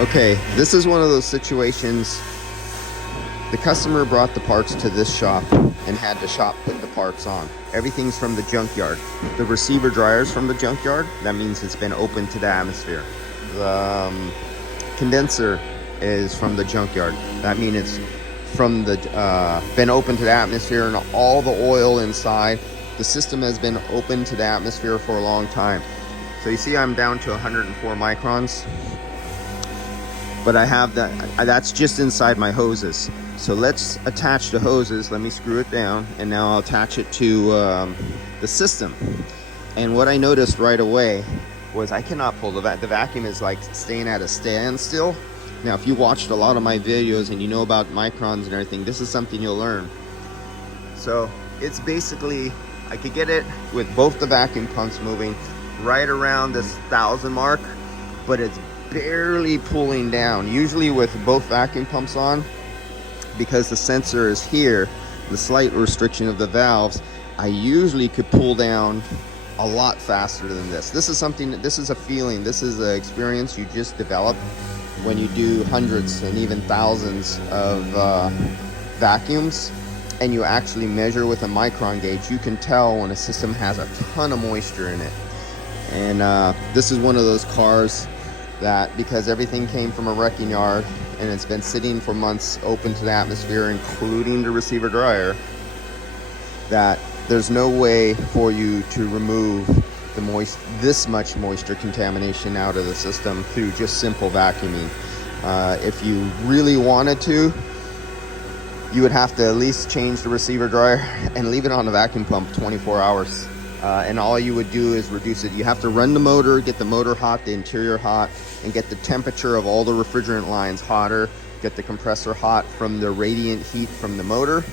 Okay, this is one of those situations. The customer brought the parts to this shop and had the shop put the parts on. Everything's from the junkyard. The receiver dryer's from the junkyard. That means it's been open to the atmosphere. The condenser is from the junkyard. That means it's from the been open to the atmosphere, and all the oil inside the system has been open to the atmosphere for a long time. So you see I'm down to 104 microns, but I have that's just inside my hoses. So let's attach the hoses. Let me screw it down, and now I'll attach it to the system. And what I noticed right away was I cannot pull the vacuum is like staying at a standstill. Now, if you watched a lot of my videos and you know about microns and everything, this is something you'll learn. So it's basically, I could get it with both the vacuum pumps moving right around this 1,000 mark, but it's barely pulling down. Usually with both vacuum pumps on, because the sensor is here, the slight restriction of the valves, I usually could pull down a lot faster than this. This is something, this is a feeling, this is an experience you just develop when you do hundreds and even thousands of vacuums, and you actually measure with a micron gauge. You can tell when a system has a ton of moisture in it. And this is one of those cars that, because everything came from a wrecking yard and it's been sitting for months open to the atmosphere, including the receiver dryer, that there's no way for you to remove this much moisture contamination out of the system through just simple vacuuming. If you really wanted to, you would have to at least change the receiver dryer and leave it on the vacuum pump 24 hours. And all you would do is reduce it. You have to run the motor, get the motor hot, the interior hot, and get the temperature of all the refrigerant lines hotter, get the compressor hot from the radiant heat from the motor,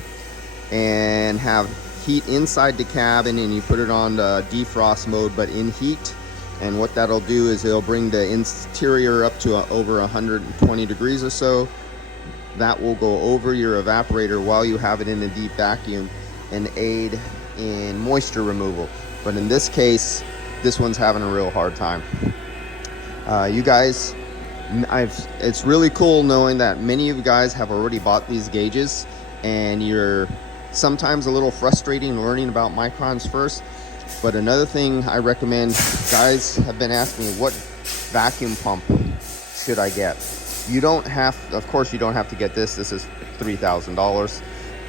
and have heat inside the cabin, and you put it on the defrost mode but in heat. And what that'll do is it'll bring the interior up to over 120 degrees or so. That will go over your evaporator while you have it in a deep vacuum and aid in moisture removal. But in this case, this one's having a real hard time. You guys, it's really cool knowing that many of you guys have already bought these gauges, and you're sometimes a little frustrating learning about microns first. But another thing I recommend, guys have been asking me, what vacuum pump should I get? You don't have, of course you don't have to get this. This is $3,000,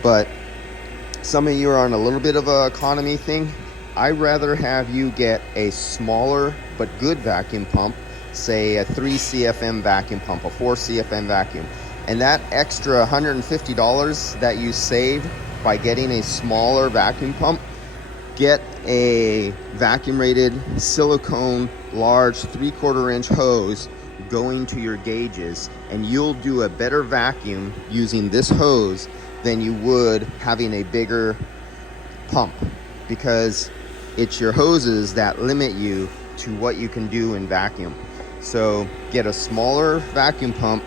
but some of you are on a little bit of a economy thing. I'd rather have you get a smaller but good vacuum pump, say a 3 CFM vacuum pump, a 4 CFM vacuum. And that extra $150 that you save by getting a smaller vacuum pump, get a vacuum rated silicone large 3/4 inch hose going to your gauges, and you'll do a better vacuum using this hose than you would having a bigger pump, because it's your hoses that limit you to what you can do in vacuum. So get a smaller vacuum pump,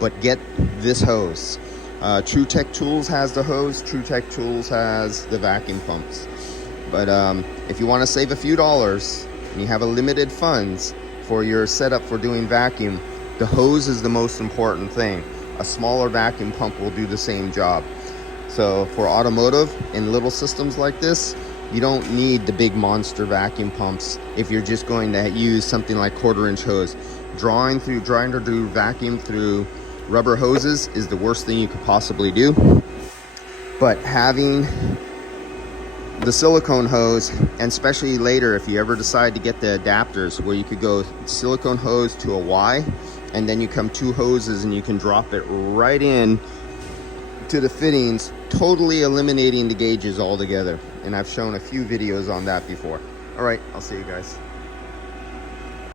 but get this hose. True Tech Tools has the hose, True Tech Tools has the vacuum pumps. But if you want to save a few dollars and you have a limited funds for your setup for doing vacuum, the hose is the most important thing. A smaller vacuum pump will do the same job. So for automotive and little systems like this, you don't need the big monster vacuum pumps if you're just going to use something like 1/4 inch hose. Trying to do vacuum through rubber hoses is the worst thing you could possibly do. But having the silicone hose, and especially later if you ever decide to get the adapters where you could go silicone hose to a Y, and then you come 2 hoses and you can drop it right in to the fittings, totally eliminating the gauges altogether. And I've shown a few videos on that before. All right, I'll see you guys.